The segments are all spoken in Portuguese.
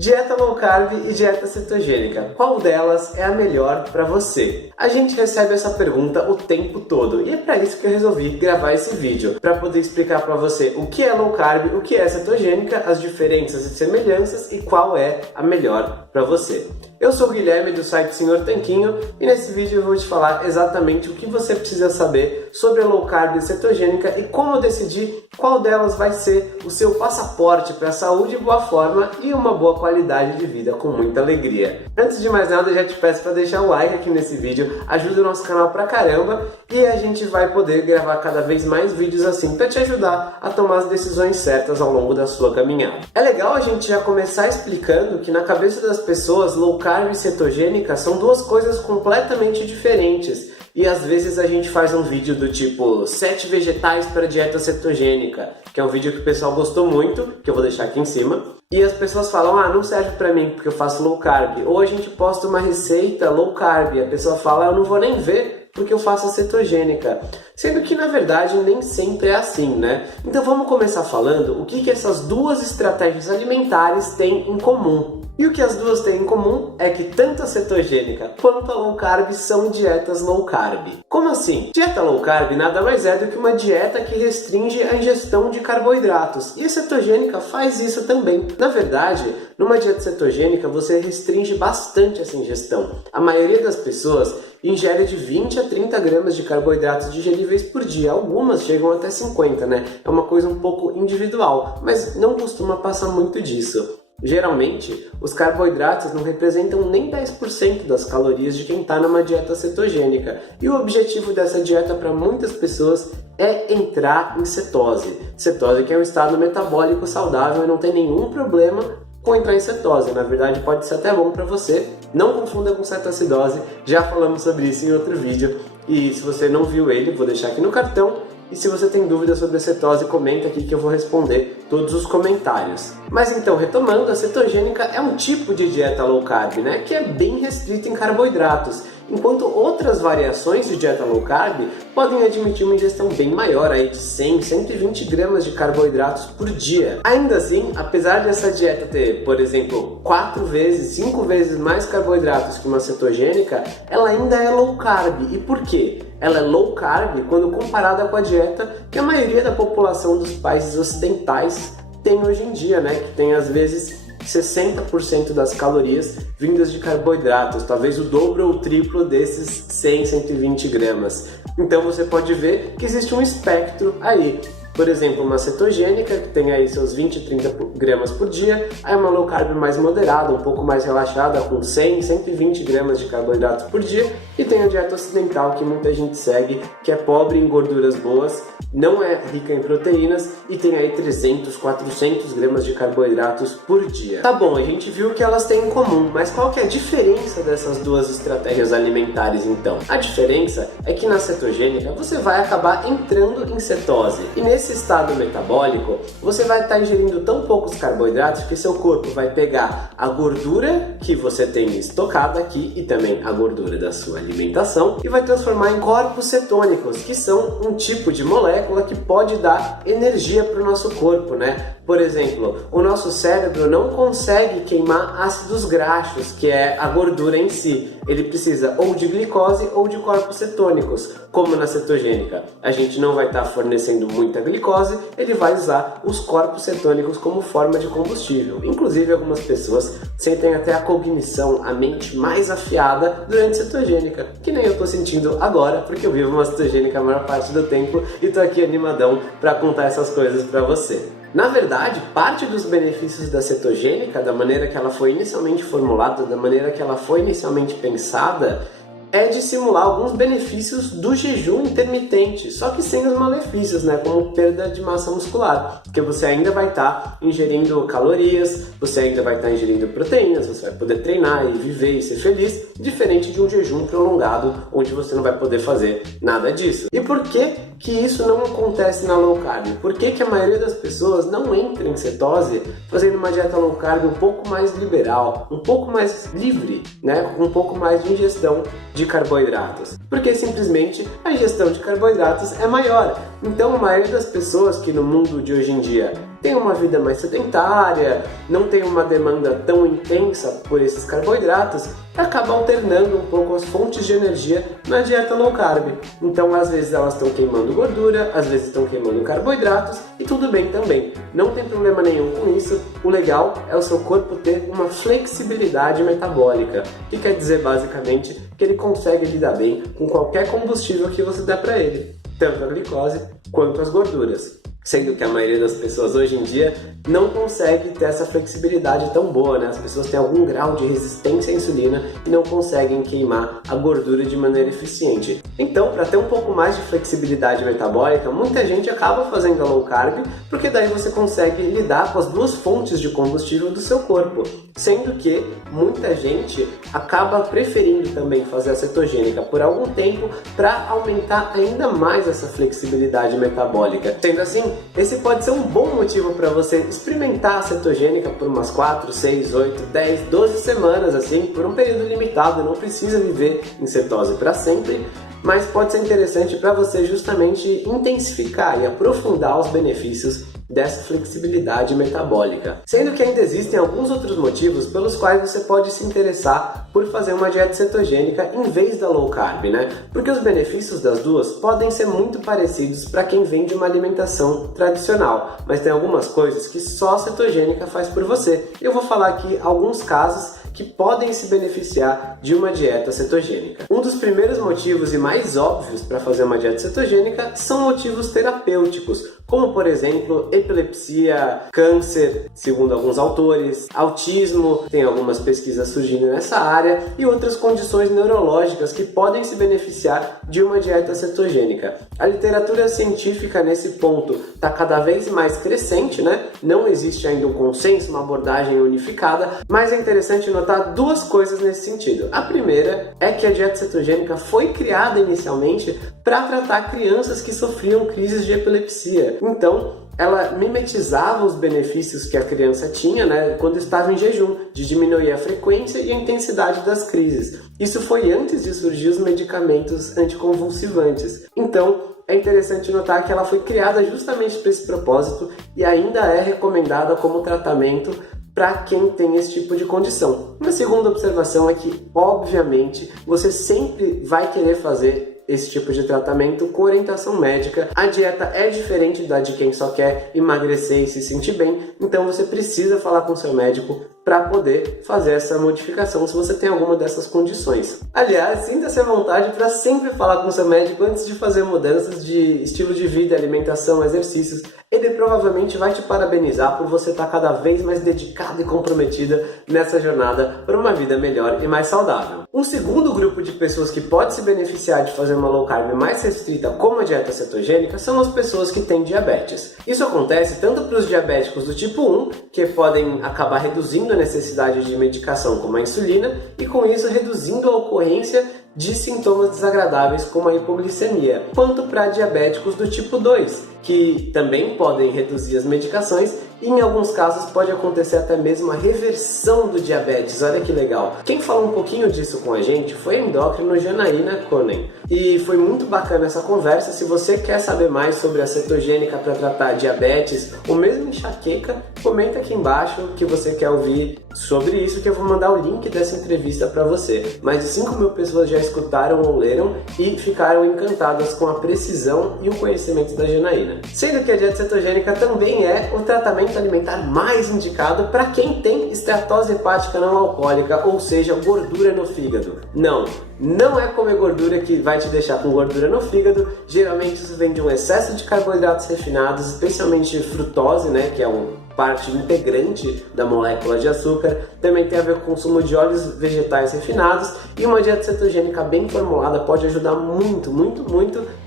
Dieta low carb e dieta cetogênica, qual delas é a melhor para você? A gente recebe essa pergunta o tempo todo e é para isso que eu resolvi gravar esse vídeo, para poder explicar para você o que é low carb, o que é cetogênica, as diferenças e semelhanças e qual é a melhor para você. Eu sou o Guilherme do site Senhor Tanquinho e nesse vídeo eu vou te falar exatamente o que você precisa saber sobre a low carb e cetogênica e como decidir qual delas vai ser o seu passaporte para a saúde, boa forma e uma boa qualidade de vida com muita alegria. Antes de mais nada, eu já te peço para deixar o like aqui nesse vídeo, ajuda o nosso canal pra caramba e a gente vai poder gravar cada vez mais vídeos assim para te ajudar a tomar as decisões certas ao longo da sua caminhada. É legal a gente já começar explicando que na cabeça das pessoas low carb e cetogênica são duas coisas completamente diferentes. E às vezes a gente faz um vídeo do tipo 7 vegetais para dieta cetogênica, que é um vídeo que o pessoal gostou muito, que eu vou deixar aqui em cima. E as pessoas falam, não serve pra mim porque eu faço low carb. Ou a gente posta uma receita low carb e a pessoa fala, eu não vou nem ver porque eu faço a cetogênica. Sendo que, na verdade, nem sempre é assim, né? Então vamos começar falando o que essas duas estratégias alimentares têm em comum. E o que as duas têm em comum é que tanto a cetogênica quanto a low carb são dietas low carb. Como assim? Dieta low carb nada mais é do que uma dieta que restringe a ingestão de carboidratos. E a cetogênica faz isso também. Na verdade, numa dieta cetogênica você restringe bastante essa ingestão. A maioria das pessoas ingere de 20 a 30 gramas de carboidratos digeríveis por dia. Algumas chegam até 50, né? É uma coisa um pouco individual, mas não costuma passar muito disso. Geralmente, os carboidratos não representam nem 10% das calorias de quem está numa dieta cetogênica. E o objetivo dessa dieta para muitas pessoas é entrar em cetose. Cetose que é um estado metabólico saudável e não tem nenhum problema com entrar em cetose. Na verdade, pode ser até bom para você. Não confunda com cetoacidose, já falamos sobre isso em outro vídeo. E se você não viu ele, vou deixar aqui no cartão. E se você tem dúvidas sobre a cetose, comenta aqui que eu vou responder todos os comentários. Mas então, retomando, a cetogênica é um tipo de dieta low carb, né, que é bem restrita em carboidratos, enquanto outras variações de dieta low carb podem admitir uma ingestão bem maior, aí de 100, 120 gramas de carboidratos por dia. Ainda assim, apesar dessa dieta ter, por exemplo, 4 vezes, 5 vezes mais carboidratos que uma cetogênica, ela ainda é low carb. E por quê? Ela é low carb quando comparada com a dieta que a maioria da população dos países ocidentais tem hoje em dia, né? Que tem às vezes 60% das calorias vindas de carboidratos, talvez o dobro ou o triplo desses 100, 120 gramas. Então você pode ver que existe um espectro aí. Por exemplo, uma cetogênica que tem aí seus 20, 30 gramas por dia, aí uma low carb mais moderada, um pouco mais relaxada, com 100, 120 gramas de carboidratos por dia, e tem a dieta ocidental que muita gente segue, que é pobre em gorduras boas, não é rica em proteínas e tem aí 300, 400 gramas de carboidratos por dia. Tá bom, a gente viu que elas têm em comum, mas qual que é a diferença dessas duas estratégias alimentares então? A diferença é que na cetogênica você vai acabar entrando em cetose, e nesse estado metabólico você vai estar ingerindo tão poucos carboidratos que seu corpo vai pegar a gordura que você tem estocada aqui e também a gordura da sua alimentação e vai transformar em corpos cetônicos, que são um tipo de molécula que pode dar energia para o nosso corpo, né? Por exemplo, o nosso cérebro não consegue queimar ácidos graxos, que é a gordura em si. Ele precisa ou de glicose ou de corpos cetônicos, como na cetogênica. A gente não vai estar fornecendo muita glicose, ele vai usar os corpos cetônicos como forma de combustível. Inclusive, algumas pessoas sentem até a cognição, a mente mais afiada durante cetogênica, que nem eu estou sentindo agora, porque eu vivo uma cetogênica a maior parte do tempo e estou aqui animadão para contar essas coisas para você. Na verdade, parte dos benefícios da cetogênica, da maneira que ela foi inicialmente formulada, da maneira que ela foi inicialmente pensada, é de simular alguns benefícios do jejum intermitente, só que sem os malefícios, né, como perda de massa muscular, porque você ainda vai estar ingerindo calorias, você ainda vai estar ingerindo proteínas, você vai poder treinar e viver e ser feliz, diferente de um jejum prolongado, onde você não vai poder fazer nada disso. E por que isso não acontece na low carb? Por que a maioria das pessoas não entra em cetose fazendo uma dieta low carb um pouco mais liberal, um pouco mais livre, né, com um pouco mais de ingestão de carboidratos? Porque simplesmente a ingestão de carboidratos é maior. Então a maioria das pessoas que no mundo de hoje em dia tem uma vida mais sedentária, não tem uma demanda tão intensa por esses carboidratos, acaba alternando um pouco as fontes de energia na dieta low carb. Então, às vezes elas estão queimando gordura, às vezes estão queimando carboidratos, e tudo bem também. Não tem problema nenhum com isso. O legal é o seu corpo ter uma flexibilidade metabólica, que quer dizer basicamente que ele consegue lidar bem com qualquer combustível que você der para ele, tanto a glicose quanto as gorduras. Sendo que a maioria das pessoas hoje em dia não consegue ter essa flexibilidade tão boa, né? As pessoas têm algum grau de resistência à insulina e não conseguem queimar a gordura de maneira eficiente. Então, para ter um pouco mais de flexibilidade metabólica, muita gente acaba fazendo a low carb, porque daí você consegue lidar com as duas fontes de combustível do seu corpo. Sendo que muita gente acaba preferindo também fazer a cetogênica por algum tempo para aumentar ainda mais essa flexibilidade metabólica. Sendo assim, esse pode ser um bom motivo para você experimentar a cetogênica por umas 4, 6, 8, 10, 12 semanas, assim, por um período limitado. Não precisa viver em cetose para sempre, mas pode ser interessante para você justamente intensificar e aprofundar os benefícios dessa flexibilidade metabólica. Sendo que ainda existem alguns outros motivos pelos quais você pode se interessar por fazer uma dieta cetogênica em vez da low carb, né? Porque os benefícios das duas podem ser muito parecidos para quem vem de uma alimentação tradicional, mas tem algumas coisas que só a cetogênica faz por você. Eu vou falar aqui alguns casos que podem se beneficiar de uma dieta cetogênica. Um dos primeiros motivos e mais óbvios para fazer uma dieta cetogênica são motivos terapêuticos, como por exemplo epilepsia, câncer, segundo alguns autores, autismo, tem algumas pesquisas surgindo nessa área, e outras condições neurológicas que podem se beneficiar de uma dieta cetogênica. A literatura científica nesse ponto está cada vez mais crescente, né? Não existe ainda um consenso, uma abordagem unificada, mas é interessante notar duas coisas nesse sentido. A primeira é que a dieta cetogênica foi criada inicialmente para tratar crianças que sofriam crises de epilepsia. Então, ela mimetizava os benefícios que a criança tinha, né, quando estava em jejum, de diminuir a frequência e a intensidade das crises. Isso foi antes de surgir os medicamentos anticonvulsivantes. Então, é interessante notar que ela foi criada justamente para esse propósito e ainda é recomendada como tratamento para quem tem esse tipo de condição. Uma segunda observação é que, obviamente, você sempre vai querer fazer esse tipo de tratamento com orientação médica. A dieta é diferente da de quem só quer emagrecer e se sentir bem, então você precisa falar com seu médico para poder fazer essa modificação se você tem alguma dessas condições. Aliás, sinta-se à vontade para sempre falar com seu médico antes de fazer mudanças de estilo de vida, alimentação, exercícios. Ele provavelmente vai te parabenizar por você estar cada vez mais dedicada e comprometida nessa jornada para uma vida melhor e mais saudável. Um segundo grupo de pessoas que pode se beneficiar de fazer uma low carb mais restrita como a dieta cetogênica são as pessoas que têm diabetes. Isso acontece tanto para os diabéticos do tipo 1, que podem acabar reduzindo a necessidade de medicação como a insulina e com isso reduzindo a ocorrência de sintomas desagradáveis como a hipoglicemia, quanto para diabéticos do tipo 2, que também podem reduzir as medicações e em alguns casos pode acontecer até mesmo a reversão do diabetes. Olha que legal! Quem falou um pouquinho disso com a gente foi a endócrino Janaína Konen. E foi muito bacana essa conversa. Se você quer saber mais sobre a cetogênica para tratar diabetes ou mesmo enxaqueca, comenta aqui embaixo que você quer ouvir sobre isso, que eu vou mandar o link dessa entrevista para você. Mais de 5.000 pessoas já escutaram ou leram e ficaram encantadas com a precisão e o conhecimento da Janaína. Sendo que a dieta cetogênica também é o tratamento alimentar mais indicado para quem tem esteatose hepática não alcoólica, ou seja, gordura no fígado. Não é comer gordura que vai te deixar com gordura no fígado. Geralmente isso vem de um excesso de carboidratos refinados, especialmente frutose, né, que é parte integrante da molécula de açúcar. Também tem a ver com o consumo de óleos vegetais refinados, e uma dieta cetogênica bem formulada pode ajudar muito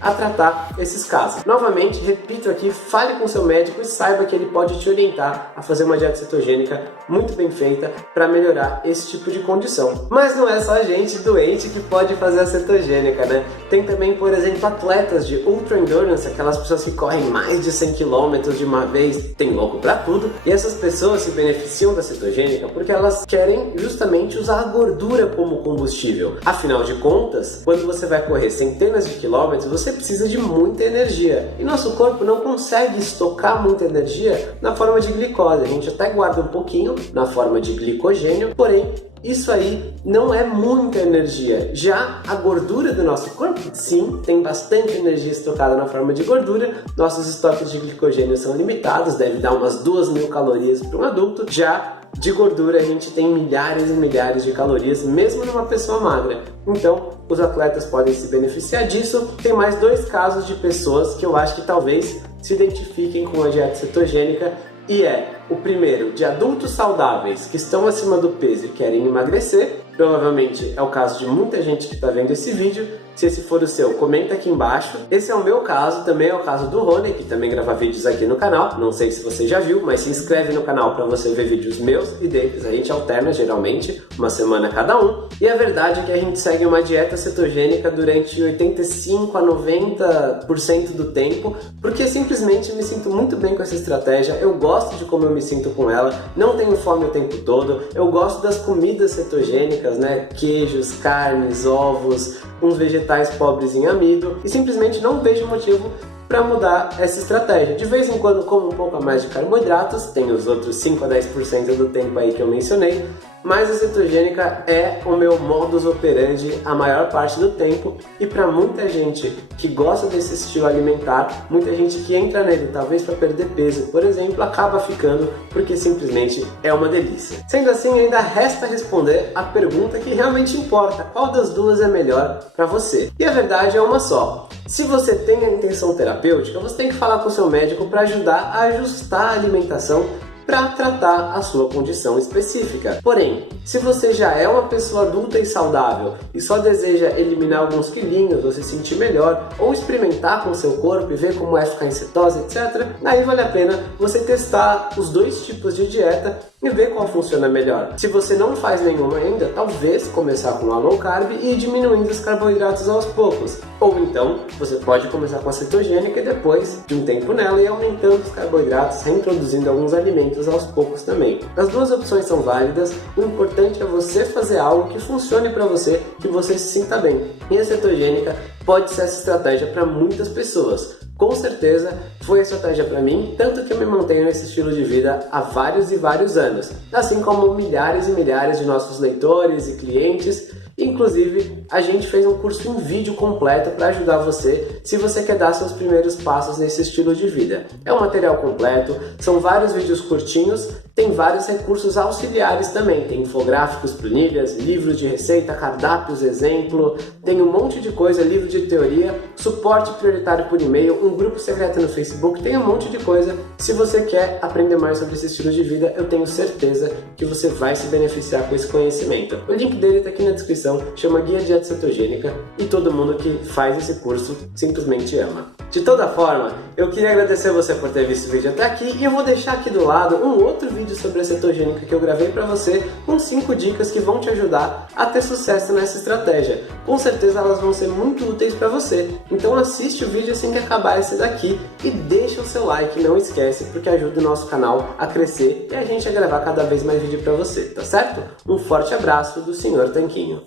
a tratar esses casos. Novamente, repito aqui, fale com seu médico e saiba que ele pode te orientar a fazer uma dieta cetogênica muito bem feita para melhorar esse tipo de condição. Mas não é só a gente doente que pode fazer a cetogênica, né? Tem também, por exemplo, atletas de ultra endurance, aquelas pessoas que correm mais de 100 km de uma vez. Tem louco para tudo tudo. E essas pessoas se beneficiam da cetogênica porque elas querem justamente usar a gordura como combustível. Afinal de contas, quando você vai correr centenas de quilômetros, você precisa de muita energia. E nosso corpo não consegue estocar muita energia na forma de glicose. A gente até guarda um pouquinho na forma de glicogênio, porém, isso aí não é muita energia. Já a gordura do nosso corpo, sim, tem bastante energia estocada na forma de gordura. Nossos estoques de glicogênio são limitados, deve dar umas 2.000 calorias para um adulto. Já de gordura a gente tem milhares e milhares de calorias, mesmo numa pessoa magra. Então, os atletas podem se beneficiar disso. Tem mais 2 casos de pessoas que eu acho que talvez se identifiquem com a dieta cetogênica. E o primeiro, de adultos saudáveis que estão acima do peso e querem emagrecer. Provavelmente é o caso de muita gente que está vendo esse vídeo. Se esse for o seu, comenta aqui embaixo. Esse é o meu caso, também é o caso do Rony, que também grava vídeos aqui no canal. Não sei se você já viu, mas se inscreve no canal para você ver vídeos meus e deles. A gente alterna geralmente, uma semana cada um. E a verdade é que a gente segue uma dieta cetogênica durante 85 a 90% do tempo, porque simplesmente me sinto muito bem com essa estratégia. Eu gosto de como eu me sinto com ela, não tenho fome o tempo todo. Eu gosto das comidas cetogênicas, né? Queijos, carnes, ovos, uns vegetais pobres em amido, e simplesmente não vejo motivo para mudar essa estratégia. De vez em quando como um pouco a mais de carboidratos, tem os outros 5 a 10% do tempo aí que eu mencionei, mas a cetogênica é o meu modus operandi a maior parte do tempo, e para muita gente que gosta desse estilo alimentar, muita gente que entra nele talvez para perder peso, por exemplo, acaba ficando porque simplesmente é uma delícia. Sendo assim, ainda resta responder a pergunta que realmente importa: qual das duas é melhor para você? E a verdade é uma só. Se você tem a intenção terapêutica, você tem que falar com o seu médico para ajudar a ajustar a alimentação para tratar a sua condição específica. Porém, se você já é uma pessoa adulta e saudável e só deseja eliminar alguns quilinhos ou se sentir melhor, ou experimentar com o seu corpo e ver como é ficar em cetose, etc., aí vale a pena você testar os 2 tipos de dieta e ver qual funciona melhor. Se você não faz nenhuma ainda, talvez começar com a low carb e ir diminuindo os carboidratos aos poucos. Ou então, você pode começar com a cetogênica e depois de um tempo nela ir aumentando os carboidratos, reintroduzindo alguns alimentos aos poucos também. As 2 opções são válidas, o importante é você fazer algo que funcione para você, que você se sinta bem. E a cetogênica pode ser essa estratégia para muitas pessoas. Com certeza foi a estratégia para mim, tanto que eu me mantenho nesse estilo de vida há vários e vários anos, assim como milhares e milhares de nossos leitores e clientes. Inclusive, a gente fez um curso em vídeo completo para ajudar você se você quer dar seus primeiros passos nesse estilo de vida. É um material completo, são vários vídeos curtinhos, tem vários recursos auxiliares também, tem infográficos, planilhas, livros de receita, cardápios, exemplo, tem um monte de coisa, livro de teoria, suporte prioritário por e-mail, um grupo secreto no Facebook, tem um monte de coisa. Se você quer aprender mais sobre esse estilo de vida, eu tenho certeza que você vai se beneficiar com esse conhecimento. O link dele está aqui na descrição, chama Guia Dieta Cetogênica, e todo mundo que faz esse curso simplesmente ama. De toda forma, eu queria agradecer você por ter visto o vídeo até aqui, e eu vou deixar aqui do lado um outro vídeo sobre a cetogênica que eu gravei para você, com 5 dicas que vão te ajudar a ter sucesso nessa estratégia. Com certeza elas vão ser muito úteis para você, então assiste o vídeo assim que acabar esse daqui e deixa o seu like, não esquece, porque ajuda o nosso canal a crescer e a gente a gravar cada vez mais vídeo para você, tá certo? Um forte abraço do Sr. Tanquinho.